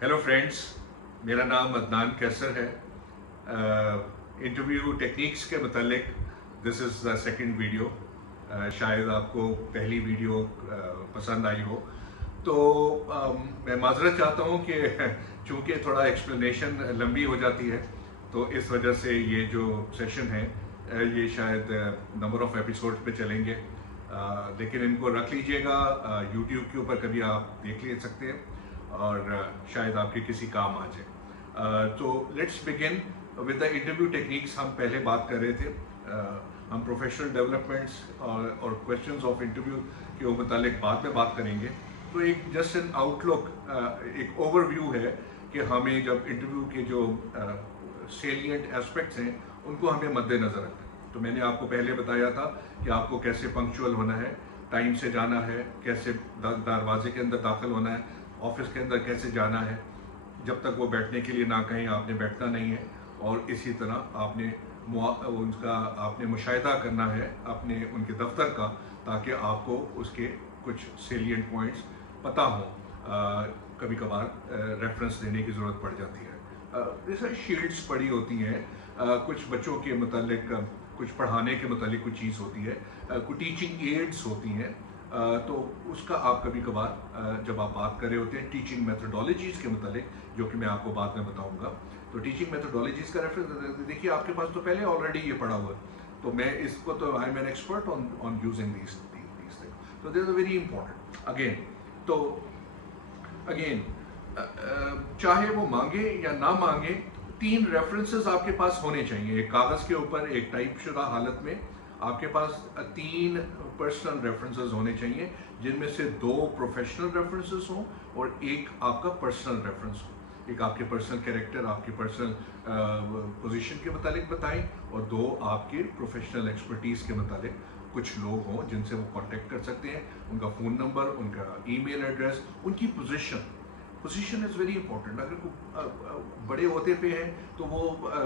Hello friends, मेरा नाम अदनान कैसर है। इंटरव्यू टेक्निक्स के मतलब this is the second video. शायद आपको पहली वीडियो पसंद आई हो, तो मैं माजरत चाहता हूँ कि चूँकि थोड़ा एक्सप्लेनेशन लंबी हो जाती है, तो इस वजह से ये जो सेशन है ये शायद नंबर ऑफ़ एपिसोड पे चलेंगे, लेकिन इनको रख लीजिएगा। यूट्यूब के ऊपर कभी आप देख ले सकते हैं और शायद आपके किसी काम आ जाए। तो let's begin with the interview techniques. हम पहले बात कर रहे थे, हम प्रोफेशनल डेवलपमेंट्स और क्वेश्चंस ऑफ इंटरव्यू के मुतालिक बाद में बात करेंगे। तो एक जस्ट एन आउटलुक, एक ओवरव्यू है कि हमें जब इंटरव्यू के जो सेलिएंट एस्पेक्ट्स हैं उनको हमें मद्देनज़र रखना है। तो मैंने आपको पहले बताया था कि आपको कैसे पंक्चुअल होना है, टाइम से जाना है, कैसे दरवाजे के अंदर दाखिल होना है, ऑफिस के अंदर कैसे जाना है, जब तक वो बैठने के लिए ना कहें आपने बैठना नहीं है, और इसी तरह आपने मुशाहिदा करना है अपने उनके दफ्तर का, ताकि आपको उसके कुछ सेलिएंट पॉइंट्स पता हो। कभी कभार रेफरेंस देने की ज़रूरत पड़ जाती है। जैसे शील्ड्स पड़ी होती हैं, कुछ बच्चों के मतलब कुछ पढ़ाने के मतलब कुछ चीज़ होती है, कुछ टीचिंग एड्स होती हैं, तो उसका आप कभी कभार जब आप बात कर रहे होते हैं टीचिंग मेथोडोलॉजीज़ के मतलब, जो कि मैं आपको बाद में बताऊंगा, तो टीचिंग मेथोडोलॉजीज़ का रेफरेंस देखिए, आपके पास तो पहले ऑलरेडी ये पढ़ा हुआ है, तो मैं इसको तो I am an expert on using these things. तो this is very important. Again चाहे वो मांगे या ना मांगे, 3 रेफरेंसेस आपके पास होने चाहिए। एक कागज़ के ऊपर, एक टाइपशुदा हालत में आपके पास 3 पर्सनल रेफरेंसेस होने चाहिए, जिनमें से 2 प्रोफेशनल रेफरेंसेस हों और एक आपका पर्सनल रेफरेंस हो। एक आपके पर्सनल कैरेक्टर, आपकी पर्सनल पोजीशन के मुतालिक बताएं, और 2 आपके प्रोफेशनल एक्सपर्टीज़ के मुतालिक कुछ लोग हों जिनसे वो कांटेक्ट कर सकते हैं, उनका फ़ोन नंबर, उनका ईमेल एड्रेस, उनकी पोजीशन इज़ वेरी इंपॉर्टेंट। अगर कोई बड़े ओहदे पे हैं तो वो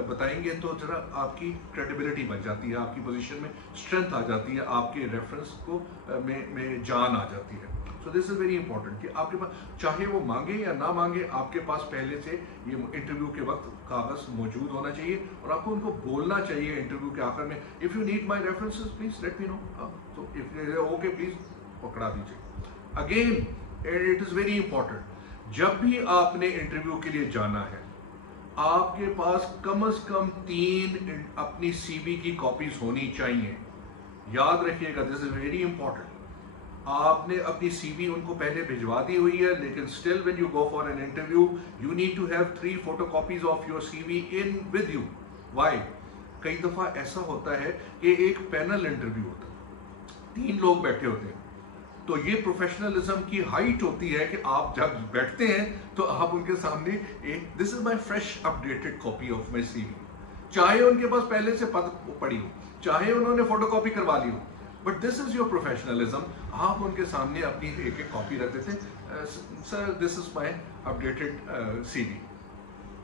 बताएंगे तो ज़रा आपकी क्रेडिबिलिटी बन जाती है, आपकी पोजीशन में स्ट्रेंथ आ जाती है, आपके रेफरेंस को में जान आ जाती है। So this is very important कि आपके पास, चाहे वो मांगे या ना मांगे, आपके पास पहले से ये इंटरव्यू के वक्त कागज़ मौजूद होना चाहिए, और आपको उनको बोलना चाहिए इंटरव्यू के आखिर में, if you need my references please let me know. तो इफ ओके प्लीज़ पकड़ा दीजिए। Again it is very important, जब भी आपने इंटरव्यू के लिए जाना है, आपके पास कम से कम 3 अपनी सीवी की कॉपीज होनी चाहिए। याद रखिएगा, दिस इज वेरी इंपॉर्टेंट। आपने अपनी सीवी उनको पहले भिजवा दी हुई है, लेकिन still when you go for an interview you need to have 3 photocopies of your CV in with you. Why? कई दफा ऐसा होता है कि एक पैनल इंटरव्यू होता है, 3 लोग बैठे होते हैं, तो ये प्रोफेशनलिज्म की हाइट होती है कि आप जब बैठते हैं तो आप उनके सामने एक, this is my fresh updated copy of my CV, चाहे उनके पास पहले से पड़ी हो, चाहे उन्होंने फोटोकॉपी करवा ली हो, but this is your professionalism. आप उनके सामने अपनी एक कॉपी रख देते हैं, sir this is my updated CV,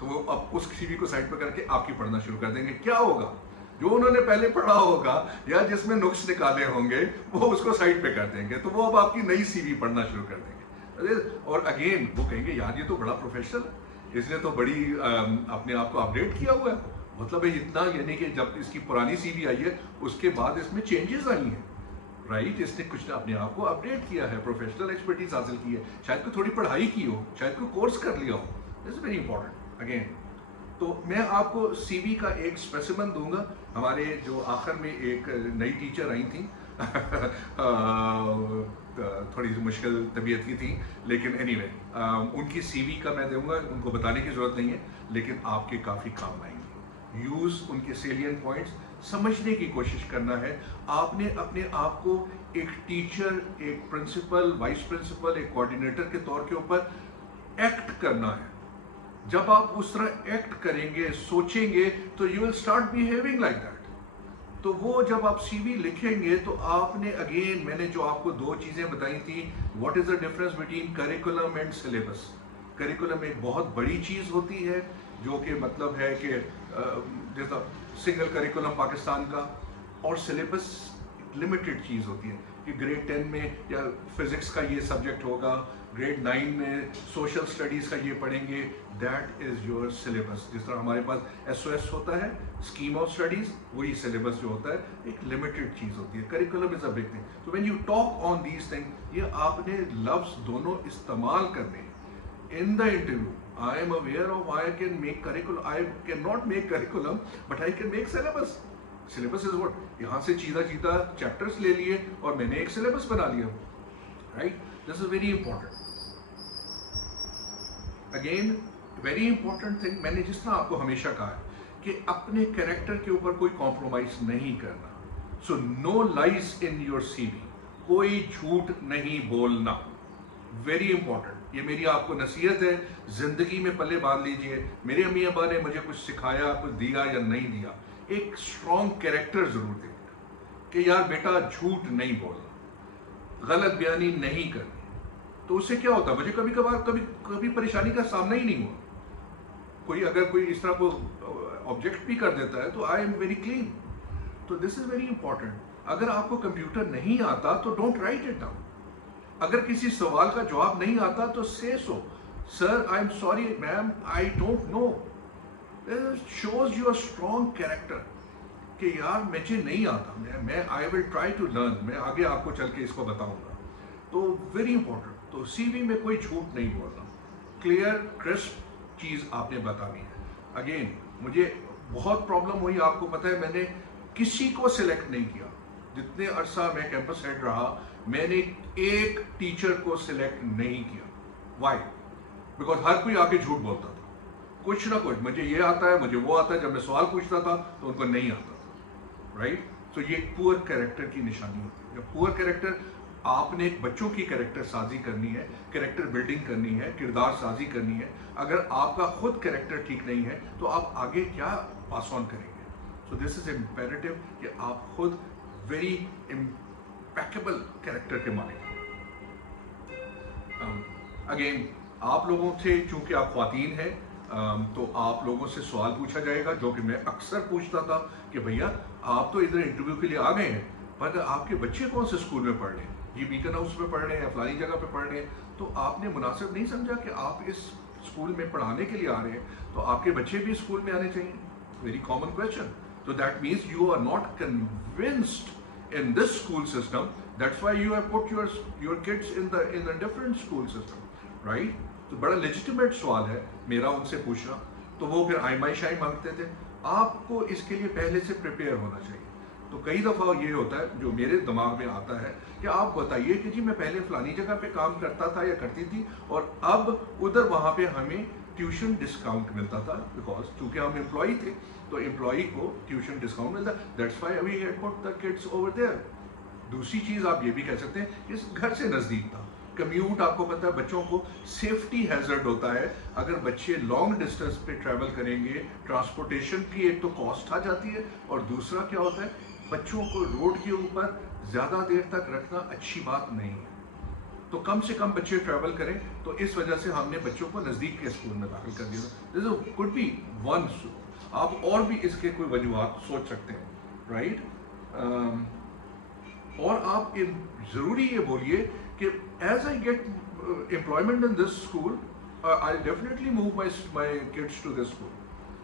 तो वो अब उस सीवी को साइड पर करके आपकी पढ़ना शुरू कर देंगे। क्या होगा? जो उन्होंने पहले पढ़ा होगा या जिसमें नुक्स निकाले होंगे वो उसको साइड पे कर देंगे, तो वो अब आपकी नई सीवी पढ़ना शुरू कर देंगे। और अगेन वो कहेंगे, यार ये तो बड़ा प्रोफेशनल है, इसने तो बड़ी अपने आप को अपडेट किया हुआ है, मतलब है इतना, यानी कि जब इसकी पुरानी सीवी आई है उसके बाद इसमें चेंजेस आई हैं, राइट, इसने कुछ अपने आप को अपडेट किया है, प्रोफेशनल एक्सपर्टीज हासिल की है, शायद कोई थोड़ी पढ़ाई की हो, शायद कोई कोर्स कर लिया हो। This is very important. Again तो मैं आपको सीवी का एक स्पेसिमन दूंगा। हमारे जो आखिर में एक नई टीचर आई थी थोड़ी सी मुश्किल तबीयत की थी, लेकिन एनीवे उनकी सीवी का मैं दूंगा, उनको बताने की ज़रूरत नहीं है, लेकिन आपके काफ़ी काम आएंगे। यूज़ उनके सेलिएंट पॉइंट्स समझने की कोशिश करना है। आपने अपने आप को एक टीचर, एक प्रिंसिपल, वाइस प्रिंसिपल, एक कोऑर्डिनेटर के तौर के ऊपर एक्ट करना है। जब आप उस तरह एक्ट करेंगे, सोचेंगे, तो you will start behaving like that. तो वो जब आप सीवी लिखेंगे तो आपने, अगेन मैंने जो आपको 2 चीजें बताई थी, what is the difference between curriculum and syllabus. Curriculum एक बहुत बड़ी चीज होती है, जो कि मतलब है कि जैसा सिंगल करिकुलम पाकिस्तान का, और सिलेबस लिमिटेड चीज होती है कि ग्रेड 10 में या फिजिक्स का ये सब्जेक्ट होगा, ग्रेड 9 में सोशल स्टडीज़ का ये पढ़ेंगे, दैट इज़ योर सिलेबस। जिस तरह हमारे पास SOS होता है, स्कीम ऑफ स्टडीज़, वही सिलेबस जो होता है एक लिमिटेड चीज़ होती है। Curriculum is a big thing. So when you talk on these thing, ये आपने लफ्ज़ दोनों इस्तेमाल करने in the interview. I am aware of I can make curriculum, I cannot make curriculum, but I can make syllabus. Syllabus is what? यहाँ से सीधा chapters ले लिए और मैंने एक syllabus बना लिया, right? This is very important. Again, very important thing, मैंने जिस तरह आपको हमेशा कहा है कि अपने कैरेक्टर के ऊपर कोई कॉम्प्रोमाइज नहीं करना। So no lies in your CV, कोई झूठ नहीं बोलना, वेरी इंपॉर्टेंट। ये मेरी आपको नसीहत है, जिंदगी में पल्ले बांध लीजिए। मेरे अम्मी अब्बा ने मुझे कुछ सिखाया, कुछ दिया या नहीं दिया, एक स्ट्रॉन्ग कैरेक्टर जरूर दे कि यार बेटा झूठ नहीं बोलना, गलत बयानी नहीं करनी। तो उससे क्या होता है, मुझे कभी कभार कभी परेशानी का सामना ही नहीं हुआ। कोई अगर कोई इस तरह को ऑब्जेक्ट भी कर देता है तो आई एम वेरी क्लीन। तो दिस इज वेरी इंपॉर्टेंट। अगर आपको कंप्यूटर नहीं आता तो डोंट राइट इट डाउन। अगर किसी सवाल का जवाब नहीं आता तो say so, sir I am sorry ma'am, I don't know. Shows your strong character कि यार मुझे नहीं आता, मैं I will try to learn, मैं आगे आपको चल के इसको बताऊंगा। तो वेरी इंपॉर्टेंट। तो CV में कोई झूठ नहीं बोलना, क्लियर क्रिस्प चीज आपने बतानी है। अगेन मुझे बहुत प्रॉब्लम हुई, आपको पता है, मैंने किसी को सिलेक्ट नहीं किया। जितने अरसा मैं कैंपस हेड रहा, मैंने एक टीचर को सिलेक्ट नहीं किया। वाई? बिकॉज हर कोई आके झूठ बोलता था, कुछ ना कुछ, मुझे ये आता है, मुझे वो आता है। जब मैं सवाल पूछता था तो उनको नहीं आता था, राइट? तो ये पुअर कैरेक्टर की निशानी होती है। पुअर कैरेक्टर, आपने एक बच्चों की कैरेक्टर साजी करनी है, कैरेक्टर बिल्डिंग करनी है, किरदार साजी करनी है। अगर आपका खुद कैरेक्टर ठीक नहीं है तो आप आगे क्या पास ऑन करेंगे? सो दिस इज इम्पेरेटिव कि आप खुद वेरी इम्पैकेबल कैरेक्टर के मालिक। अगेन आप लोगों से, चूंकि आप ख्वातीन हैं, तो आप लोगों से सवाल पूछा जाएगा जो कि मैं अक्सर पूछता था कि भैया आप तो इधर इंटरव्यू के लिए आ गए हैं, पर आपके बच्चे कौन से स्कूल में पढ़ रहे हैं? ये बीकन हाउस में पढ़ रहे हैं या फलानी जगह पे पढ़ रहे हैं, तो आपने मुनासिब नहीं समझा कि आप इस स्कूल में पढ़ाने के लिए आ रहे हैं, तो आपके बच्चे भी स्कूल में आने चाहिए। Very common question. तो that means you are not convinced in this school system, that's why you have put your kids in the different school system, right? तो बड़ा legitimate सवाल है मेरा उनसे पूछना। तो वो फिर आइमाई शाई मांगते थे। आपको इसके लिए पहले से प्रिपेयर होना चाहिए। तो कई दफ़ा ये होता है, जो मेरे दिमाग में आता है कि आप बताइए कि जी मैं पहले फलानी जगह पे काम करता था या करती थी, और अब उधर वहाँ पे हमें ट्यूशन डिस्काउंट मिलता था, बिकॉज चूंकि हम एम्प्लॉई थे तो एम्प्लॉई को ट्यूशन डिस्काउंट मिलता, that's why we had put the kids over there. दूसरी चीज आप ये भी कह सकते हैं, इस घर से नजदीक था। कम्यूट, आपको पता है बच्चों को सेफ्टी हैजर्ड होता है। अगर बच्चे लॉन्ग डिस्टेंस पे ट्रैवल करेंगे, ट्रांसपोर्टेशन की एक तो कॉस्ट आ जाती है, और दूसरा क्या होता है, बच्चों को रोड के ऊपर ज्यादा देर तक रखना अच्छी बात नहीं है। तो कम से कम बच्चे ट्रैवल करें, तो इस वजह से हमने बच्चों को नजदीक के स्कूल में दाखिल कर दिया। This could be one. आप और भी इसके कोई वजूहात सोच सकते हैं, राइट? और आप जरूरी ये बोलिए कि as I get employment in this school, I definitely move my kids to this school,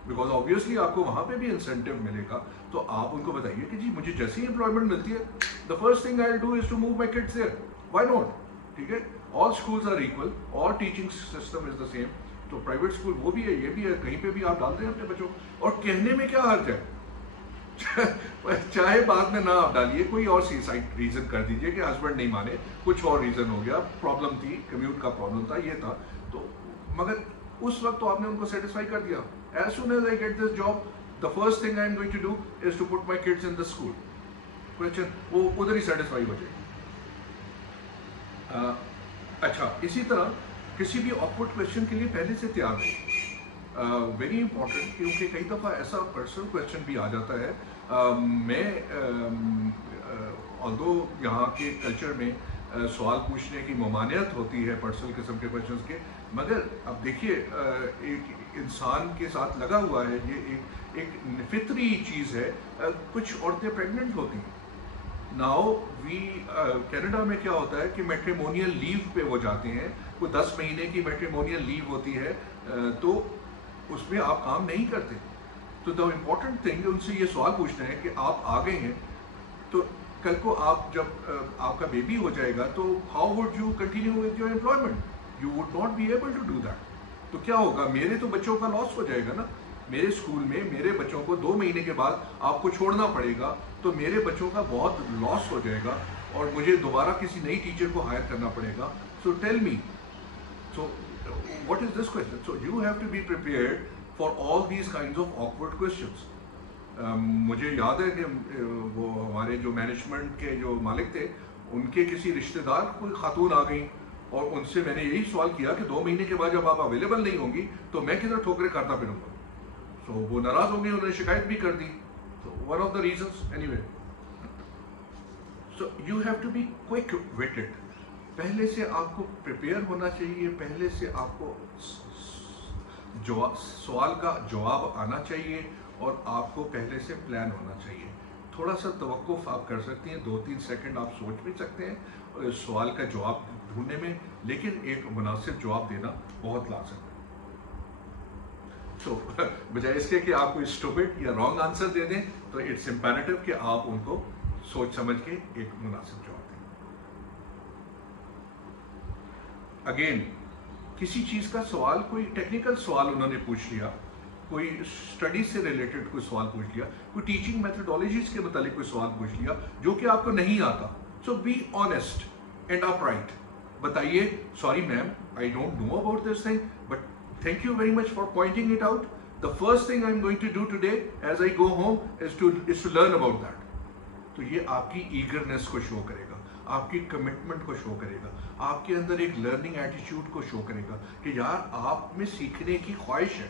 because obviously आपको वहां पे भी इंसेंटिव मिलेगा। तो आप उनको बताइए कि जी मुझे जैसे ही एम्प्लॉयमेंट मिलती है, the first thing I will do is to move my kids there. Why not? ठीक है, all schools are equal, all teaching system is the same. तो प्राइवेट स्कूल वो भी है, ये भी है, कहीं पे भी आप डाल दें अपने बच्चों। और कहने में क्या हर्ज है? चाहे बाद में ना आप डालिए, कोई और सी साइड रीजन कर दीजिए कि हस्बैंड नहीं माने, कुछ और रीजन हो गया, प्रॉब्लम थी, कम्यूट का प्रॉब्लम था, ये था। तो मगर उस वक्त तो आपने उनको सेटिस्फाई कर दिया। As soon as I get this job, the first thing I am going to do is to put my kids in the school. Question वो उधर ही सेटिस्फाई हो जाएगी। अच्छा, इसी तरह किसी भी ऑकवर्ड क्वेश्चन के लिए पहले से तैयार हो, वेरी इंपॉर्टेंट, क्योंकि कई दफ़ा ऐसा पर्सनल क्वेश्चन भी आ जाता है। मैं ऑल्दो यहाँ के कल्चर में सवाल पूछने की ममानियत होती है पर्सनल किस्म के क्वेश्चंस के, मगर अब देखिए एक इंसान के साथ लगा हुआ है, ये एक फितरी चीज़ है। कुछ औरतें प्रेग्नेंट होती हैं। नाउ वी कनाडा में क्या होता है कि मैट्रिमोनियल लीव पे वो जाते हैं कोई 10 महीने की मैट्रिमोनियल लीव होती है, तो उसमें आप काम नहीं करते। तो द इम्पॉर्टेंट थिंग उनसे ये सवाल पूछना है कि आप आ गए हैं, तो कल को आप जब आपका बेबी हो जाएगा तो how would you continue with your employment? You would not be able to do that. तो क्या होगा? मेरे तो बच्चों का लॉस हो जाएगा ना। मेरे स्कूल में मेरे बच्चों को 2 महीने के बाद आपको छोड़ना पड़ेगा, तो मेरे बच्चों का बहुत लॉस हो जाएगा और मुझे दोबारा किसी नई टीचर को हायर करना पड़ेगा। So tell me, so what is this question? So you have to be prepared for all these kinds of awkward questions. मुझे याद है कि वो हमारे जो मैनेजमेंट के जो मालिक थे, उनके किसी रिश्तेदार कोई खातून आ गई और उनसे मैंने यही सवाल किया कि 2 महीने के बाद जब आप अवेलेबल नहीं होंगी तो मैं किधर ठोकरें करता फिरूंगा। सो वो नाराज होंगे, उन्होंने शिकायत भी कर दी। तो one of the reasons anyway, so you have to be quick witted. पहले से आपको प्रिपेयर होना चाहिए, पहले से आपको सवाल का जवाब आना चाहिए और आपको पहले से प्लान होना चाहिए। थोड़ा सा तवक्कुफ आप कर सकती हैं, 2-3 सेकंड आप सोच भी सकते हैं सवाल का जवाब ढूंढने में, लेकिन एक मुनासिब जवाब देना बहुत लाज़िम है। तो बजाय इसके कि आप कोई स्टूपिड या रॉन्ग आंसर दे दें, तो इट्स इम्पेरेटिव कि आप उनको सोच समझ के एक मुनासिब जवाब दें। अगेन, किसी चीज़ का सवाल, कोई टेक्निकल सवाल उन्होंने पूछ लिया, कोई स्टडीज से रिलेटेड कोई सवाल पूछ लिया, कोई टीचिंग मेथोडोलॉजीज के मुतालिक कोई सवाल पूछ लिया जो कि आपको नहीं आता, सो बी ऑनेस्ट एंड अपराइट। बताइए, sorry ma'am, I don't know about this thing, but thank you very much for pointing it out. The first thing I'm going to do today as I go home is to learn about that. तो ये आपकी eagerness को show करेगा, आपकी commitment को show करेगा, आपके अंदर एक लर्निंग एटीट्यूड को शो करेगा कि यार आप में सीखने की ख्वाहिश है।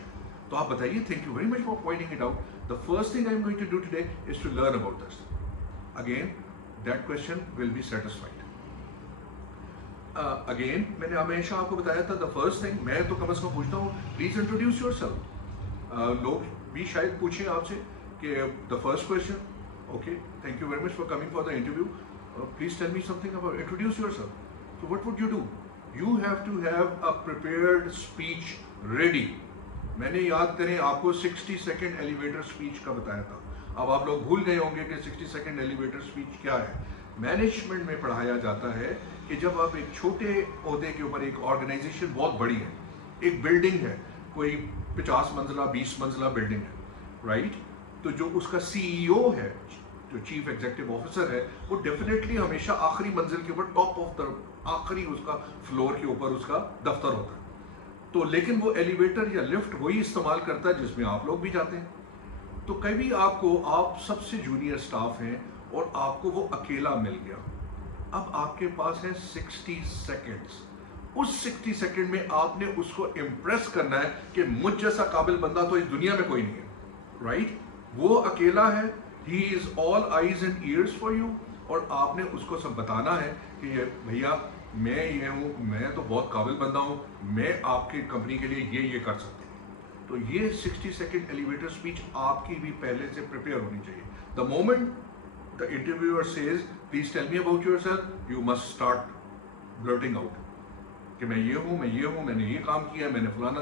तो आप बताइए, thank you very much for pointing it out. The first thing I am going to do today is to learn about this. Again that question will be satisfied. Again मैंने हमेशा आपको बताया था, द फर्स्ट थिंग, मैं तो कम से कम पूछता हूँ, प्लीज इंट्रोड्यूस योरसेल्फ। लोग भी शायद पूछें आपसे कि the first question, okay, thank you very much for coming for the interview, please tell me something about, introduce yourself. So what would you do? You have to have a prepared speech ready. मैंने याद करें आपको 60 second elevator speech का बताया था। अब आप लोग भूल गए होंगे कि 60 सेकेंड एलिवेटर स्पीच क्या है। मैनेजमेंट में पढ़ाया जाता है कि जब आप एक छोटे ओहदे के ऊपर, एक ऑर्गेनाइजेशन बहुत बड़ी है, एक बिल्डिंग है, कोई 50 मंजिला 20 मंजिला बिल्डिंग है, राइट? तो जो उसका सीईओ है, जो चीफ एग्जीक्यूटिव ऑफिसर है, वो डेफिनेटली हमेशा आखिरी मंजिल के ऊपर, टॉप ऑफ द आखिरी उसका फ्लोर के ऊपर उसका दफ्तर होता है। तो लेकिन वो एलिवेटर या लिफ्ट वही इस्तेमाल करता है जिसमें आप लोग भी जाते हैं। तो कभी आपको, आप सबसे जूनियर स्टाफ हैं और आपको वो अकेला मिल गया, अब आपके पास है 60 सेकेंड्स। उस 60 सेकेंड में आपने उसको इम्प्रेस करना है कि मुझ जैसा काबिल बंदा तो इस दुनिया में कोई नहीं है, राइट? वो अकेला है, he is all eyes and years for you, और आपने उसको सब बताना है कि भैया मैं ये हूँ, मैं तो बहुत काबिल बंदा हूँ, मैं आपकी कंपनी के लिए ये कर सकता हूँ। तो ये 60 सेकेंड एलिवेटर स्पीच आपकी भी पहले से प्रिपेयर होनी चाहिए। The moment the interviewer says, please tell me about yourself, you must start blurting out कि मैं ये हूँ, मैंने ये काम किया है, मैंने फलाना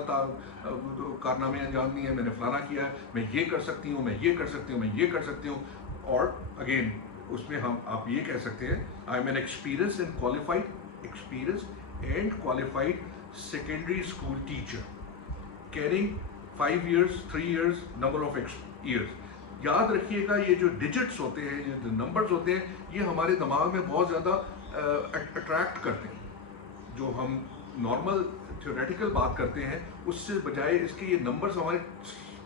कारनामे अंजाम दिए हैं, मैंने फलाना किया है, मैं ये कर सकती हूँ, मैं ये कर सकती हूँ, मैं ये कर सकती हूँ। और अगेन उसमें आप ये कह सकते हैं, I am an experience and qualified secondary school teacher carrying 5 years, 3 years, number of years. याद रखिएगा, ये जो डिजिट्स होते हैं, ये जो नंबर्स होते हैं, ये हमारे दिमाग में बहुत ज़्यादा अट्रैक्ट करते हैं। जो हम नॉर्मल थ्योरेटिकल बात करते हैं, उससे बजाय इसके ये नंबर्स हमारे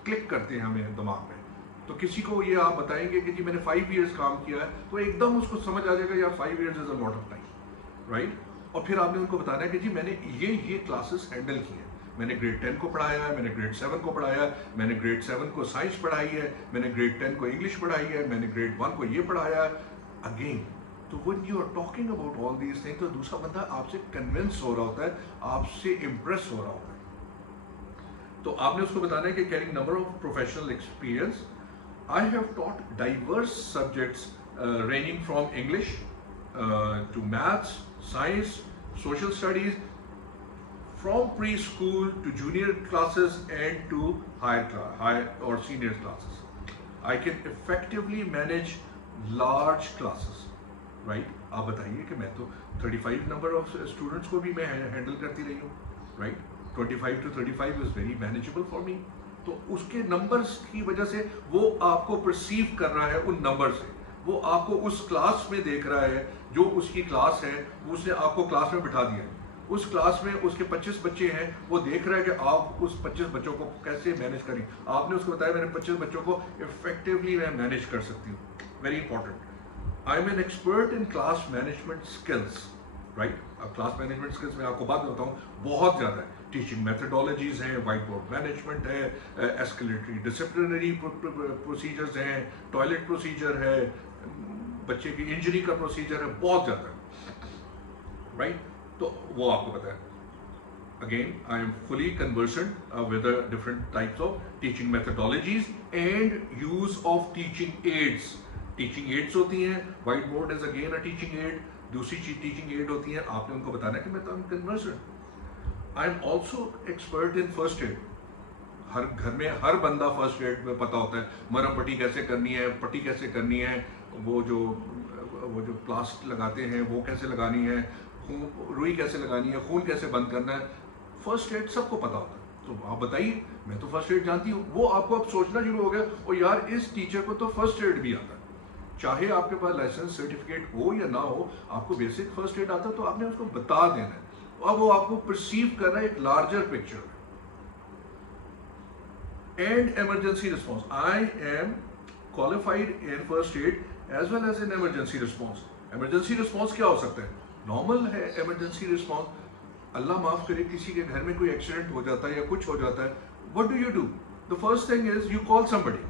क्लिक करते हैं हमें दिमाग में। तो किसी को ये आप बताएंगे कि जी मैंने 5 years काम किया है, तो एकदम उसको समझ आ जाएगा यार 5 years is a lot of time, right? और फिर आपने उनको बताना है कि जी मैंने ये क्लासेस हैंडल की है, मैंने ग्रेड 10 को पढ़ाया है, मैंने ग्रेड 7 को पढ़ाया है, मैंने ग्रेड 7 को साइंस पढ़ाई है, मैंने ग्रेड 10 को इंग्लिश पढ़ाई है, मैंने ग्रेड 1 को ये पढ़ाया है। अगेन, तो when you are talking about all these things, तो दूसरा बंदा आपसे कन्विंस हो रहा होता है, आपसे इम्प्रेस हो रहा होता है। तो आपने उसको बताना है कि carrying number of professional experience, I have taught diverse subjects ranging from English to maths, science, social studies, from preschool to junior classes and to higher or senior classes. I can effectively manage large classes, right? आप बताइए कि मैं तो 35 number of students को भी मैं handle करती रही हूँ, right? 25 to 35 is very manageable for me. तो उसके numbers की वजह से वो आपको perceive कर रहा है उन numbers से, वो आपको उस क्लास में देख रहा है जो उसकी क्लास है, उसने आपको क्लास में बिठा दिया है, उस क्लास में उसके 25 बच्चे हैं, वो देख रहा है कि आप उस 25 बच्चों को कैसे मैनेज करें। आपने उसको बताया मैंने 25 बच्चों को इफेक्टिवली मैं मैनेज कर सकती हूँ। Very important. I am an expert in class management skills, right. अब क्लास मैनेजमेंट स्किल्स में आपको बात बताऊँ बहुत ज़्यादा है। टीचिंग मेथडोलॉजीज हैं, वाइट बोर्ड मैनेजमेंट है, एस्केलेटरी डिसिप्लिनरी प्रोसीजर्स हैं, टॉयलेट प्रोसीजर है, बच्चे की इंजरी का प्रोसीजर है, बहुत ज़्यादा है, राइट। तो वो आपको पता है। Again I am fully conversant with the different types of teaching methodologies and use of teaching ads. Teaching ads होती हैं, white board is again a teaching add, दूसरी चीज टीचिंग एड होती है, आपने उनको बताना है कि मैं तो conversant. I am also expert in first aid. हर घर में हर बंदा फर्स्ट एड में पता होता है, मरहम पट्टी कैसे करनी है, पट्टी कैसे करनी है, वो जो प्लास्ट लगाते हैं वो कैसे लगानी है, रुई कैसे लगानी है, खून कैसे बंद करना है, फर्स्ट एड सबको पता होता है। तो आप बताइए, मैं तो फर्स्ट एड जानती हूँ। वो आपको अब सोचना शुरू हो गया, और यार इस टीचर को तो फर्स्ट एड भी आता है। चाहे आपके पास लाइसेंस सर्टिफिकेट हो या ना हो, आपको बेसिक फर्स्ट एड आता है, तो आपने उसको बता देना है। अब वो आपको परसीव कर रहा है एक लार्जर पिक्चर में। And emergency response, I am qualified in first aid as well as in emergency response. Emergency response क्या हो सकता है? नॉर्मल है इमरजेंसी रिस्पॉन्स। अल्लाह माफ करे, किसी के घर में कोई एक्सीडेंट हो जाता है या कुछ हो जाता है, what do you do? The first thing is you call somebody.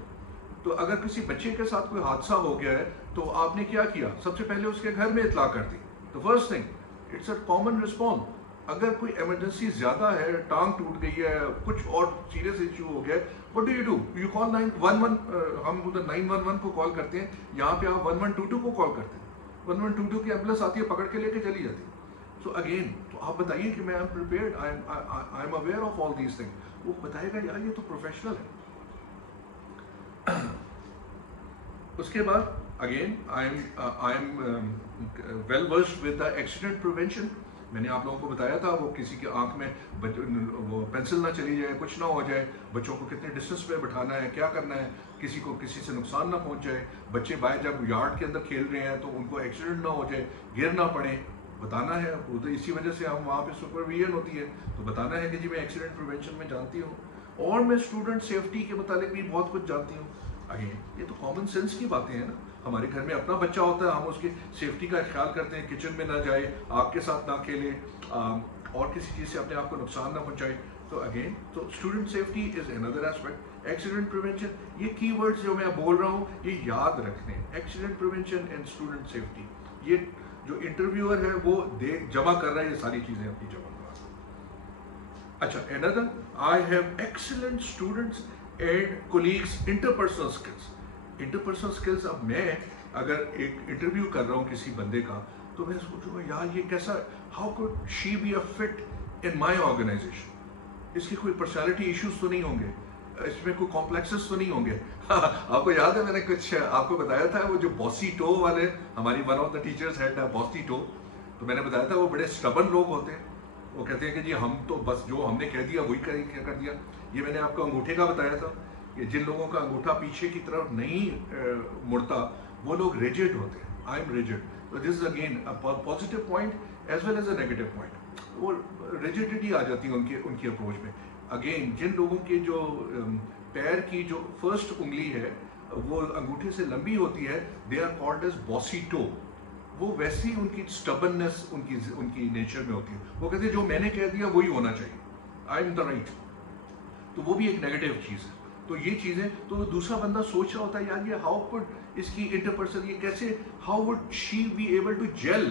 तो अगर किसी बच्चे के साथ कोई हादसा हो गया है, तो आपने क्या किया? सबसे पहले उसके घर में इतला कर दी। The first thing, it's a common response. अगर कोई इमरजेंसी ज्यादा है, टांग टूट गई है, कुछ और सीरियस इशू हो गया, what do you do? You call 911। हम उधर 911 को कॉल करते हैं, यहाँ पे आप 1122 को कॉल करते हैं। 1122 की एम्बुलेंस आती है, पकड़ के लेके चली जाती है। सो अगेन, तो आप बताइए कि मैं I M prepared, I am aware of all these things. वो बताएगा यार ये तो प्रोफेशनल है। उसके बाद again I am well versed with the accident prevention. मैंने आप लोगों को बताया था, वो किसी के आंख में वो पेंसिल ना चली जाए, कुछ ना हो जाए, बच्चों को कितने डिस्टेंस पे बिठाना है, क्या करना है, किसी को किसी से नुकसान ना पहुंच जाए, बच्चे बाहर जब यार्ड के अंदर खेल रहे हैं तो उनको एक्सीडेंट ना हो जाए, गिर ना पड़े, बताना है। वो तो इसी वजह से हम वहाँ पे सुपरविजन होती है, तो बताना है कि जी मैं एक्सीडेंट प्रिवेंशन में जानती हूँ, और मैं स्टूडेंट सेफ्टी के मुतालिक भी बहुत कुछ जानती हूँ। अगेन ये तो कॉमन सेंस की बातें हैं ना। हमारे घर में अपना बच्चा होता है, हम उसकी सेफ्टी का ख्याल करते हैं, किचन में ना जाए, आग के साथ ना खेले, और किसी चीज़ से अपने आप को नुकसान ना पहुंचाए। तो अगेन, तो student safety is another aspect. Accident prevention, ये कीवर्ड्स जो मैं बोल रहा हूँ ये याद रखने। Accident prevention and student safety, ये जो इंटरव्यूअर है वो जमा कर रहा है, ये सारी चीज़ें अपनी जमा कर। अच्छा, another, I have excellent students and colleagues interpersonal skills. Interpersonal skills, अब मैं अगर एक इंटरव्यू कर रहा हूँ किसी बंदे का, तो मैं सोचूंगा यार ये कैसा, how could she be a fit in my organisation. इसकी कोई पर्सनालिटी इश्यूज तो नहीं होंगे, इसमें कोई कॉम्प्लेक्सेस तो नहीं होंगे। आपको याद है मैंने कुछ आपको बताया था, वो जो बॉसी टो वाले, हमारी one of the teachers had bossy toe, तो मैंने बताया था वो बड़े स्टबर्न लोग होते हैं। वो कहते हैं कि जी हम तो बस जो हमने कह दिया वही कर दिया। ये मैंने आपको अंगूठे का बताया था कि जिन लोगों का अंगूठा पीछे की तरफ नहीं मुड़ता, वो लोग रिजिड होते हैं। I am rigid. तो this is again a positive point as well as a negative point. वो रिजिडिटी आ जाती है उनकी अप्रोच में। अगेन, जिन लोगों के जो पैर की जो फर्स्ट उंगली है वो अंगूठे से लंबी होती है, they are called as bossy toe. वो वैसी उनकी स्टबर्ननेस उनकी नेचर में होती है। वो कहते हैं जो मैंने कह दिया वही होना चाहिए, आई एम द राइट। तो वो भी एक नेगेटिव चीज़ है। तो ये चीज़ें, तो दूसरा बंदा सोच रहा होता है यार ये हाउ कुड इसकी इंटरपर्सन, ये कैसे, how would she be able to gel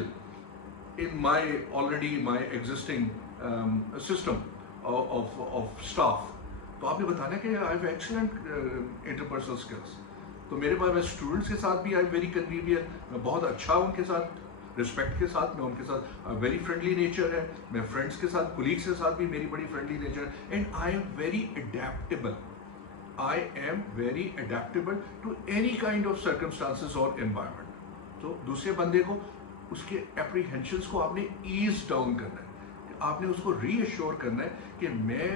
in my already my existing system of staff. तो आपने बताना कि I have excellent interpersonal skills. तो मेरे पास मैं स्टूडेंट्स के साथ भी आई एम वेरी कन्वीनियंट, मैं बहुत अच्छा उनके साथ रिस्पेक्ट के साथ, मैं उनके साथ वेरी फ्रेंडली नेचर है, मैं फ्रेंड्स के साथ, कोलीग्स के साथ भी मेरी बड़ी फ्रेंडली नेचर है, and I am very adaptable, I am very adaptable to any kind of circumstances और एनवायरनमेंट। तो दूसरे बंदे को उसके एप्रीहेंशंस को आपने ईज डाउन करना है, आपने उसको रीअश्योर करना है कि मैं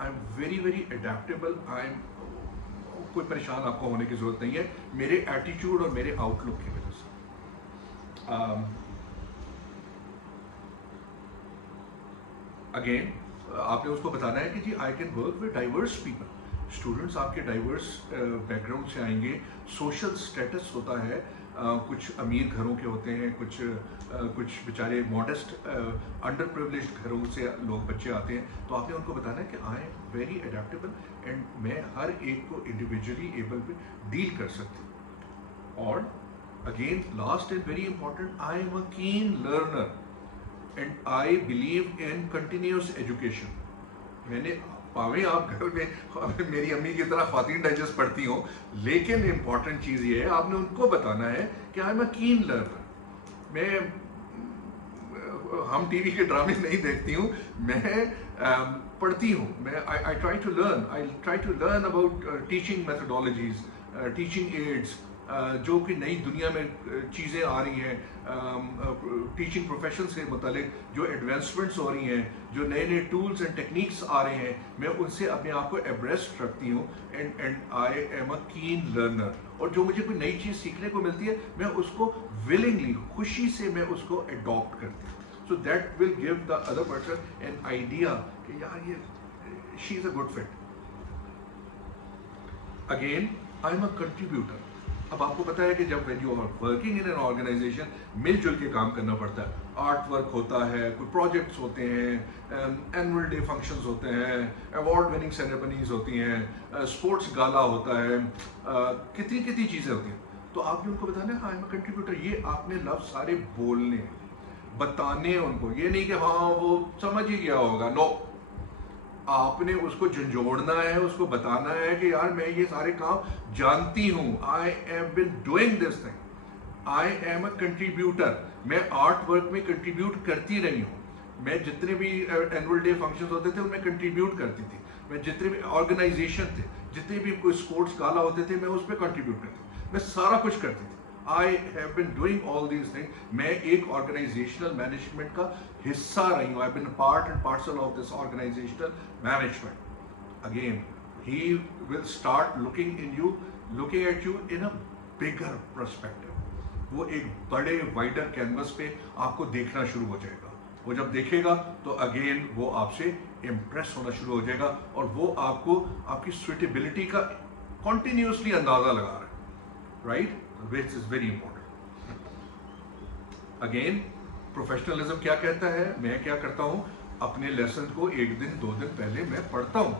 I am very very adaptable, I M, कोई परेशान आपको होने की जरूरत नहीं है मेरे एटीट्यूड और मेरे आउटलुक की वजह से। अगेन आपने उसको बताना है कि जी I can work with diverse people. Students आपके डाइवर्स बैकग्राउंड से आएंगे, सोशल स्टेटस होता है, कुछ अमीर घरों के होते हैं, कुछ बेचारे मॉडेस्ट अंडर प्रिविलेज्ड घरों से लोग बच्चे आते हैं। तो आपने उनको बताना है कि आई एम वेरी अडेप्टेबल एंड मैं हर एक को इंडिविजुअली एबल पे डील कर सकती हूँ। और again last and very important, I am a keen learner and I believe in continuous education. मैंने पावे आप घर में मेरी अम्मी की तरह ख्वातीन डाइजेस्ट पढ़ती हो, लेकिन इंपॉर्टेंट चीज ये है आपने उनको बताना है कि आई एम अ कीन लर्नर। मैं हम टीवी के ड्रामे नहीं देखती हूँ, मैं पढ़ती हूँ, मैं I try to learn about teaching methodologies, teaching aids, जो कि नई दुनिया में चीज़ें आ रही हैं, टीचिंग प्रोफेशन से मुतालिक जो एडवांसमेंट्स हो रही हैं, जो नए नए टूल्स एंड टेक्निक्स आ रहे हैं, मैं उनसे अपने आप को एब्रेस्ट रखती हूँ and I am a keen learner. और जो मुझे कोई नई चीज़ सीखने को मिलती है मैं उसको विलिंगली, खुशी से मैं उसको अडॉप्ट करती हूँ। So that will give the other person an idea कि यार ये she is a good fit. Again I am a contributor. अब आपको पता है कि जब when you are working in an organisation मिलजुल के काम करना पड़ता है, आर्ट वर्क होता है, कोई प्रोजेक्ट्स होते हैं, एनुअल डे फंक्शंस होते हैं, अवार्ड विनिंग सेरेमनीज होती हैं, स्पोर्ट्स गाला होता है, कितनी कितनी चीज़ें होती हैं। तो आपने उनको बताना है आई एम अ कंट्रीब्यूटर। ये आपने लफ्ज़ सारे बोलने, बताने उनको, ये नहीं कि हाँ वो समझ ही गया होगा, नो, आपने उसको झंझोड़ना है, उसको बताना है कि यार मैं ये सारे काम जानती हूँ, I am been doing this thing, I am a contributor. मैं आर्ट वर्क में कंट्रीब्यूट करती रही हूँ, मैं जितने भी एनुअल डे फंक्शंस होते थे उनमें कंट्रीब्यूट करती थी, मैं जितने भी ऑर्गेनाइजेशन थे, जितने भी कोई स्पोर्ट्स गाला होते थे मैं उस पर कंट्रीब्यूट करती थी, मैं सारा कुछ करती थी। I have been doing all these things. मैं एक ऑर्गेनाइजेशनल मैनेजमेंट का हिस्सा रही हूँ, I been part and parcel of this organizational management. Again he will start looking at you in a bigger perspective. वो एक बड़े वाइडर कैनवस पे आपको देखना शुरू हो जाएगा। वो जब देखेगा तो अगेन वो आपसे इम्प्रेस होना शुरू हो जाएगा और वो आपको आपकी सुइटेबिलिटी का कॉन्टिन्यूसली अंदाजा लगा रहा है, right, which is very important. Again professionalism क्या कहता है, मैं क्या करता हूं, अपने लेसन को एक दिन दो दिन पहले मैं पढ़ता हूं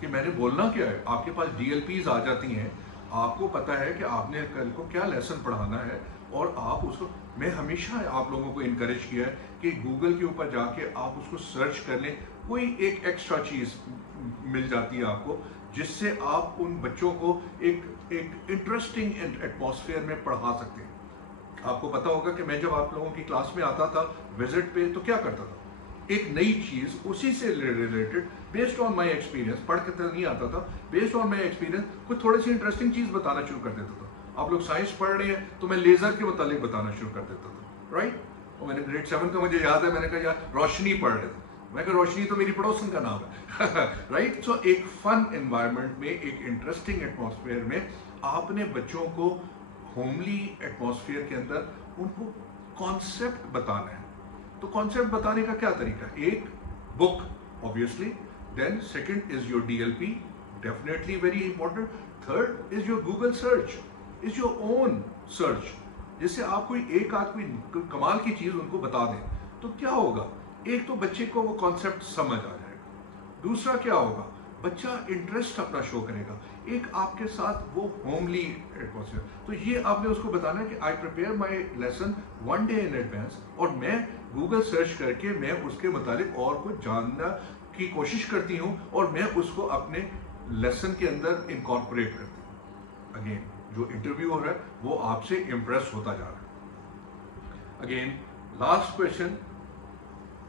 कि मैंने बोलना क्या है। आपके पास DLPs आ जाती हैं, आपको पता है कि आपने कल को क्या लेसन पढ़ाना है और आप उसको, मैं हमेशा आप लोगों को इनकरेज किया है कि गूगल के ऊपर जाके आप उसको सर्च कर लें, कोई एक एक्स्ट्रा चीज मिल जाती है आपको जिससे आप उन बच्चों को एक इंटरेस्टिंग एटमॉस्फेयर में पढ़ा सकते हैं। आपको पता होगा कि मैं जब आप लोगों की क्लास में आता था विजिट पे तो क्या करता था, एक नई चीज उसी से related based on my experience, पढ़ के तो नहीं आता था, बेस्ड ऑन माय एक्सपीरियंस कोई थोड़ी सी इंटरेस्टिंग चीज बताना शुरू कर देता था। आप लोग साइंस पढ़ रहे हैं तो मैं लेजर के मुतालिक बताना शुरू कर देता था, राइट। और मैंने ग्रेड 7 का मुझे याद है, मैंने कहा यार रोशनी पढ़ रहे थे, मैं कहा रोशनी तो मेरी पड़ोसन का नाम है राइट। सो एक फन एनवायरनमेंट में, एक इंटरेस्टिंग एटमॉस्फेयर में आपने बच्चों को होमली एटमॉस्फेयर के अंदर उनको कॉन्सेप्ट बताना है। तो कॉन्सेप्ट बताने का क्या तरीका है, एक book obviously, then second is your DLP, definitely very important, third is your Google search, is your own search, जिससे आप कोई एक आध कोई कमाल की चीज उनको बता दें तो क्या होगा, एक तो बच्चे को वो कॉन्सेप्ट समझ आ जाएगा, दूसरा क्या होगा, बच्चा इंटरेस्ट अपना शो करेगा, एक आपके साथ वो होमली एटमॉस्फेयर। तो ये आपने उसको बताना है कि I prepare my lesson 1 day in advance और मैं गूगल सर्च करके मैं उसके मुताबिक और कुछ जानना की कोशिश करती हूँ और मैं उसको अपने लेसन के अंदर इनकॉर्पोरेट करती हूँ। अगेन जो इंटरव्यू हो रहा है वो आपसे इम्प्रेस होता जा रहा है। Again Last question,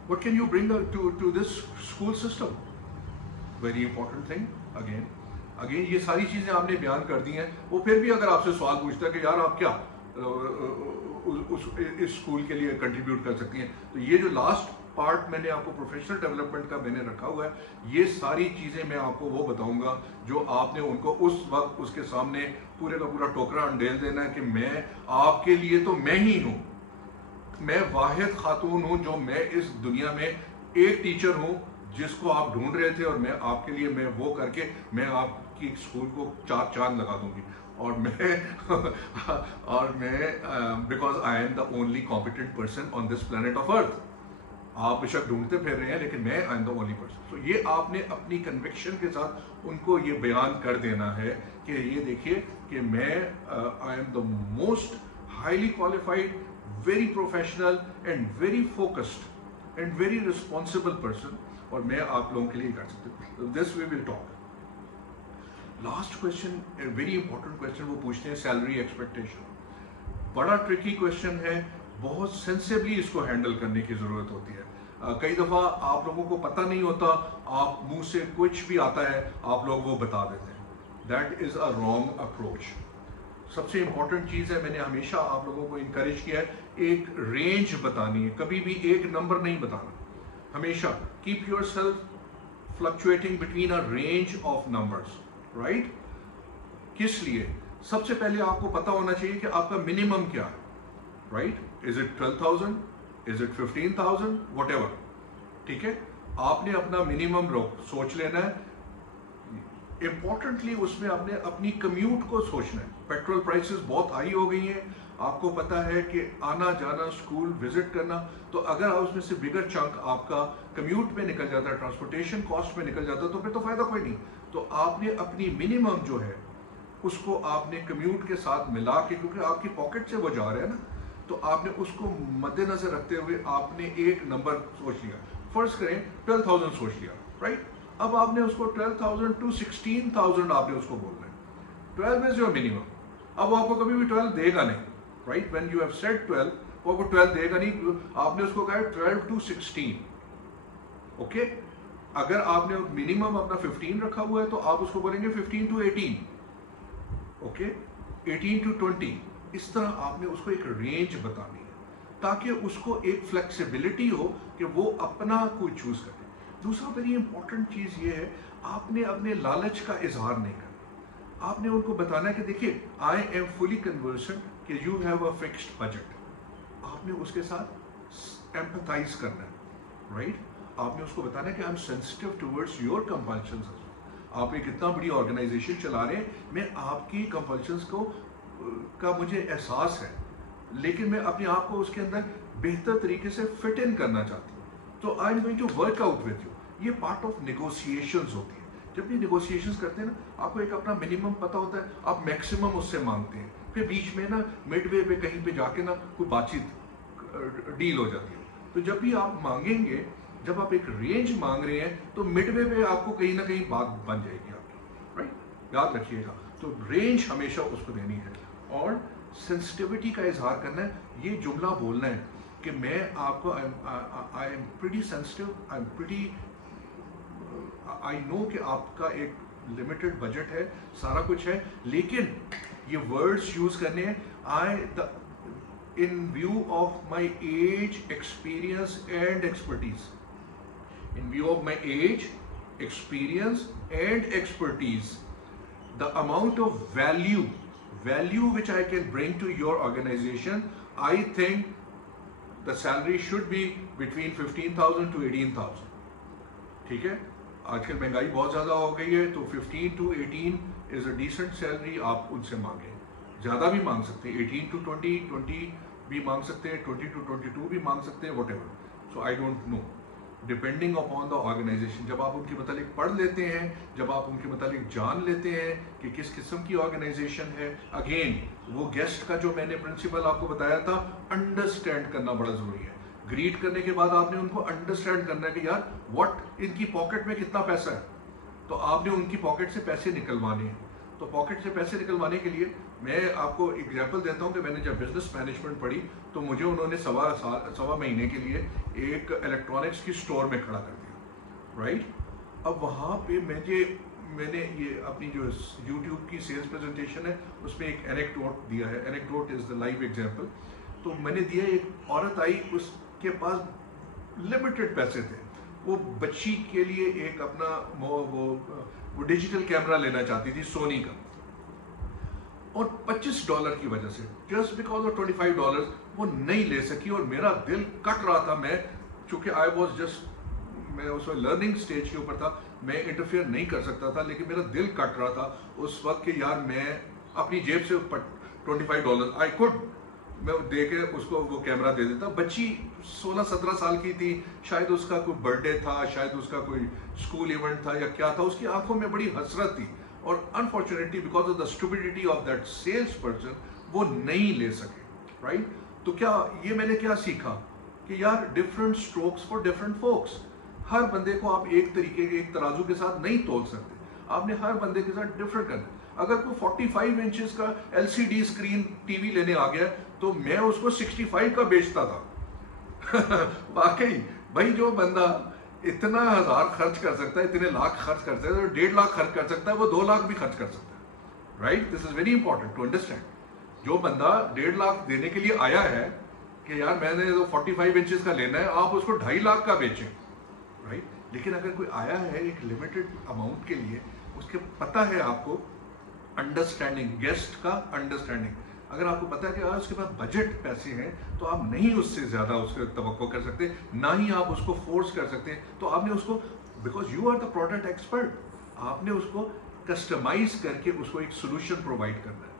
what can you bring to this school system? Very important thing. Again ये सारी चीजें आपने बयान कर दी हैं, वो फिर भी अगर आपसे सवाल पूछता है कि यार आप क्या इस स्कूल के लिए कंट्रीब्यूट कर सकती हैं, तो ये जो लास्ट पार्ट मैंने आपको प्रोफेशनल डेवलपमेंट का मैंने रखा हुआ है, ये सारी चीजें मैं आपको वो बताऊंगा जो आपने उनको उस वक्त उसके सामने पूरे का पूरा टोकरा अंडेल देना है कि मैं आपके लिए तो मैं ही हूं, मैं वाहिद खातून हूं जो मैं इस दुनिया में एक टीचर हूं जिसको आप ढूंढ रहे थे, और मैं आपके लिए मैं वो करके मैं आपकी स्कूल को 4 चांद लगा दूंगी, और मैं because I am the only competent person on this planet of earth. आप बेशक ढूंढते फिर रहे हैं लेकिन मैं I am the only person. तो ये आपने अपनी कन्विक्शन के साथ उनको ये बयान कर देना है कि ये देखिए कि मैं I am the most highly qualified, very professional and very focused and very responsible person, और मैं आप लोगों के लिए कर सकता हूँ। This we will talk. Last question, very important question वो पूछते हैं, सैलरी एक्सपेक्टेशन। बड़ा ट्रिकी क्वेश्चन है, बहुत सेंसिबली इसको हैंडल करने की जरूरत होती है। कई दफा आप लोगों को पता नहीं होता, आप मुंह से कुछ भी आता है आप लोग वो बता देते हैं। That is a wrong approach. सबसे इंपॉर्टेंट चीज है, मैंने हमेशा आप लोगों को इंकरेज किया है, एक रेंज बतानी है, कभी भी एक नंबर नहीं बताना। हमेशा keep your self fluctuating between a range of numbers, right. किस लिए? सबसे पहले आपको पता होना चाहिए कि आपका मिनिमम क्या है, right. Is it 12,000, is it 15,000, what ever, ठीक है। आपने अपना मिनिमम सोच लेना है। इंपॉर्टेंटली उसमें आपने अपनी कम्यूट को सोचना है। पेट्रोल प्राइसेस बहुत हाई हो गई हैं, आपको पता है कि आना जाना, स्कूल विजिट करना, तो अगर उसमें से बिगर चंक आपका कम्यूट में निकल जाता है, ट्रांसपोर्टेशन कॉस्ट में निकल जाता है, तो फिर तो फायदा कोई नहीं। तो आपने अपनी मिनिमम जो है उसको आपने कम्यूट के साथ मिला के, क्योंकि आपकी पॉकेट से वो जा रहे हैं ना, तो आपने उसको मद्देनजर रखते हुए आपने एक नंबर सोच लिया। फर्ज करें 12,000 सोच लिया, राइट। अब आपने उसको 12,000 टू 16,000 आपने उसको बोलना है। 12 इज योर मिनिमम। अब वो आपको कभी भी 12 देगा नहीं, right. When you have said 12, वो आपको 12 देगा नहीं। आपने उसको कहा 12 टू 16, ओके। अगर आपने मिनिमम अपना 15 रखा हुआ है तो आप उसको बोलेंगे 15 टू 18, ओके, 18 टू 20। इस तरह आपने उसको एक रेंज बतानी है ताकि उसको एक फ्लेक्सिबिलिटी हो कि वो अपना कोई चूज करे। दूसरा वेरी इंपॉर्टेंट चीज ये है, आपने अपने लालच का इजहार नहीं करना। आपने उनको बताना है कि देखिए आई एम फुली कन्वर्सेंट कि you have a fixed budget. आपने उसके साथ एम्पथाइज करना है, राइट। आपने उसको बताना है कि I am sensitive towards your compulsions. आप एक इतना बड़ी ऑर्गेनाइजेशन चला रहे हैं, मैं आपकी कंपल्शंस को का मुझे एहसास है, लेकिन मैं अपने आप को उसके अंदर बेहतर तरीके से फिट इन करना चाहती हूँ, तो I am going to work out with you. ये पार्ट ऑफ नेगोशिएशंस होती है। जब भी नेगोशिएशंस करते हैं ना, आपको एक अपना मिनिमम पता होता है, आप मैक्सिमम उससे मांगते हैं, फिर बीच में ना मिडवे पे कहीं पे जाके ना कोई बातचीत डील हो जाती है। तो जब भी आप मांगेंगे, जब आप एक रेंज मांग रहे हैं, तो मिडवे पे आपको कहीं ना कहीं बात बन जाएगी आपकी, राइट। याद रखिएगा, तो रेंज हमेशा उसको देनी है और सेंसिटिविटी का इजहार करना है। ये जुमला बोलना है कि मैं आपको I am pretty sensitive, I am pretty, I know कि आपका एक लिमिटेड बजट है, सारा कुछ है, लेकिन ये वर्ड्स यूज करने हैं, in view of my age, experience and expertise. In view of my age, experience and expertise, the amount of value which I can bring to your organization, I think the salary should be between 15,000 to 18,000. ठीक है, आजकल महंगाई बहुत ज़्यादा हो गई है, तो 15 to 18 is a decent salary आप उनसे मांगे। ज़्यादा भी मांग सकते हैं, 18 to 20 भी मांग सकते हैं, 20 to 22 भी मांग सकते हैं, whatever. So I don't know, depending upon the organisation. जब आप उनके मतलब पढ़ लेते हैं, जब आप उनके मतलब जान लेते हैं कि किस किस्म की ऑर्गेनाइजेशन है, अगेन वो गेस्ट का जो मैंने प्रिंसिपल आपको बताया था, अंडरस्टैंड करना बड़ा ज़रूरी है। ग्रीट करने के बाद आपने उनको अंडरस्टैंड करना है कि यार व्हाट, इनकी पॉकेट में कितना पैसा है, तो आपने उनकी पॉकेट से पैसे निकलवाने हैं। तो पॉकेट से पैसे निकलवाने के लिए मैं आपको एग्जांपल देता हूँ कि मैंने जब बिजनेस मैनेजमेंट पढ़ी तो मुझे उन्होंने सवा महीने के लिए एक इलेक्ट्रॉनिक्स की स्टोर में खड़ा कर दिया, राइट। अब वहाँ पे मैंने ये अपनी जो यूट्यूब की सेल्स प्रेजेंटेशन है उसमें एक एनेक्डोट दिया है, anecdote is the live example. तो मैंने दिया, एक औरत आई, उसके पास लिमिटेड पैसे थे, वो बच्ची के लिए एक अपना वो डिजिटल कैमरा लेना चाहती थी सोनी का, और $25 की वजह से, जस्ट बिकॉज ऑफ $25 वो नहीं ले सकी। और मेरा दिल कट रहा था, मैं चूंकि मैं उस वक्त लर्निंग स्टेज के ऊपर था, मैं इंटरफेयर नहीं कर सकता था, लेकिन मेरा दिल कट रहा था उस वक्त कि यार मैं अपनी जेब से $25 आई कुड, मैं दे के उसको वो कैमरा दे देता। बच्ची 16-17 साल की थी, शायद उसका कोई बर्थडे था, शायद उसका कोई स्कूल इवेंट था या क्या था, उसकी आंखों में बड़ी हसरत थी, और unfortunately because of the stupidity of that sales person वो नहीं ले सके, राइट। तो ये मैंने क्या सीखा कि यार different strokes for different folks. हर बंदे को आप एक तरीके के, एक तराजू के साथ नहीं तोल सकते, आपने हर बंदे के साथ डिफरेंट करना। अगर कोई 45 इंचेस का LCD स्क्रीन टीवी लेने आ गया तो मैं उसको 65 का बेचता था। वाकई भाई, जो बंदा इतना 1000 खर्च कर सकता है, इतने लाख खर्च कर सकता है, 1.5 लाख खर्च कर सकता है, वो 2 लाख भी खर्च कर सकता है, right. This is very important to understand. जो बंदा 1.5 लाख देने के लिए आया है कि यार मैंने तो 45 इंचेस का लेना है, आप उसको 2.5 लाख का बेचें, राइट। लेकिन अगर कोई आया है एक लिमिटेड अमाउंट के लिए, उसके पता है आपको अंडरस्टैंडिंग, गेस्ट का अंडरस्टैंडिंग, अगर आपको पता है कि अगर उसके पास बजट पैसे हैं तो आप नहीं उससे ज्यादा उसके तवक्को कर सकते, ना ही आप उसको फोर्स कर सकते। तो आपने उसको, because you are the product expert, आपने उसको कस्टमाइज करके उसको एक सोल्यूशन प्रोवाइड करना है।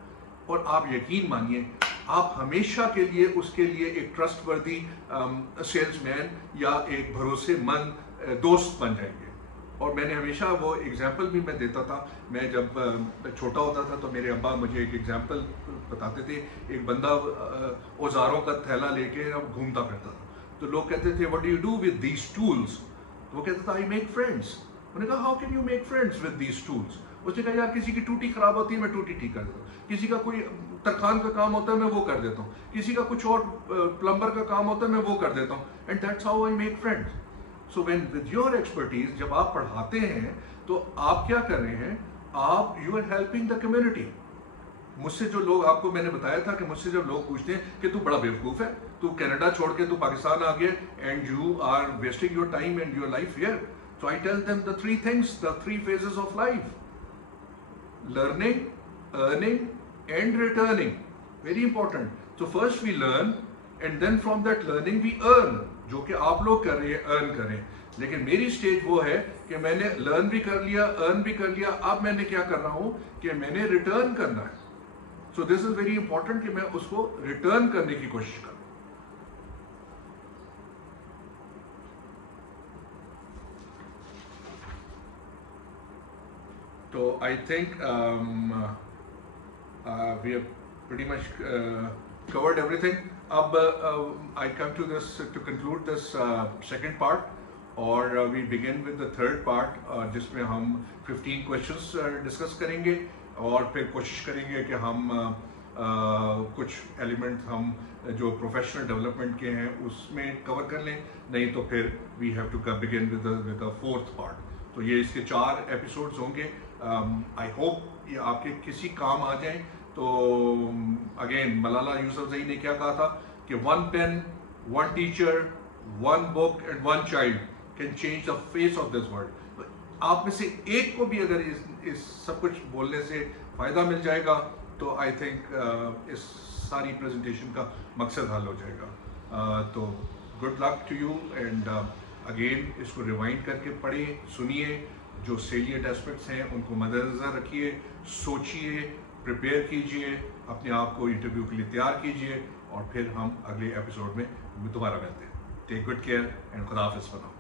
और आप यकीन मानिए, आप हमेशा के लिए उसके लिए एक ट्रस्टवर्दी सेल्समैन या एक भरोसेमंद दोस्त बन जाएंगे। और मैंने हमेशा वो एग्जाम्पल भी मैं देता था, मैं जब छोटा होता था तो मेरे अब्बा मुझे एक एग्जाम्पल बताते थे। एक बंदा औजारों का थैला लेके अब घूमता फिरता था, तो लोग कहते थे what do you do with these tools, तो वो कहता था आई मेक फ्रेंड्स। उन्होंने कहा how can you make friends with these tools. उसने कहा यार किसी की टूटी खराब होती है मैं टूटी ठीक कर देता हूँ, किसी का कोई तरखान का काम होता है मैं वो कर देता हूँ, किसी का कुछ और प्लम्बर का काम होता है मैं वो कर देता हूँ, and that's how I make friends. So when with your expertise जब आप पढ़ाते हैं तो आप क्या कर रहे हैं, आप you are helping the community. मुझसे जो लोग, आपको मैंने बताया था कि मुझसे जब लोग पूछते हैं कि तू बड़ा बेवकूफ है, तू कनाडा छोड़ के तू पाकिस्तान आ गया and you are wasting your time and your life here, so I tell them the 3 things, the 3 phases of life: learning, earning and returning. Very important. So first we learn and then from that learning we earn, जो कि आप लोग कर रहे हैं, earn करें। लेकिन मेरी स्टेज वो है कि मैंने learn भी कर लिया, earn भी कर लिया, अब मैंने क्या कर रहा हूं कि मैंने return करना है। So this is very important कि मैं उसको return करने की कोशिश करूं। So I think we have pretty much covered everything. Ab I come to this to conclude this second part, और we begin with the third part, जिसमें हम 15 questions discuss करेंगे, और फिर कोशिश करेंगे कि हम कुछ एलिमेंट हम जो प्रोफेशनल डेवलपमेंट के हैं उसमें कवर कर लें, नहीं तो फिर we have to begin with the fourth part. तो ये इसके 4 एपिसोड्स होंगे। आई होप ये आपके किसी काम आ जाएं। तो अगेन मलाला यूसुफजई ने क्या कहा था कि 1 pen, 1 teacher, 1 book and 1 child can change the face of this world. तो आप में से एक को भी अगर इस सब कुछ बोलने से फायदा मिल जाएगा तो आई थिंक इस सारी प्रेजेंटेशन का मकसद हल हो जाएगा। तो good luck to you, and again इसको रिवाइंड करके पढ़िए, सुनिए, जो सेलिएंट एस्पेक्ट्स हैं उनको मद्देनजर रखिए, सोचिए, प्रिपेयर कीजिए, अपने आप को इंटरव्यू के लिए तैयार कीजिए, और फिर हम अगले एपिसोड में दोबारा मिलते हैं। टेक गुड केयर एंड खुदा हाफिज़।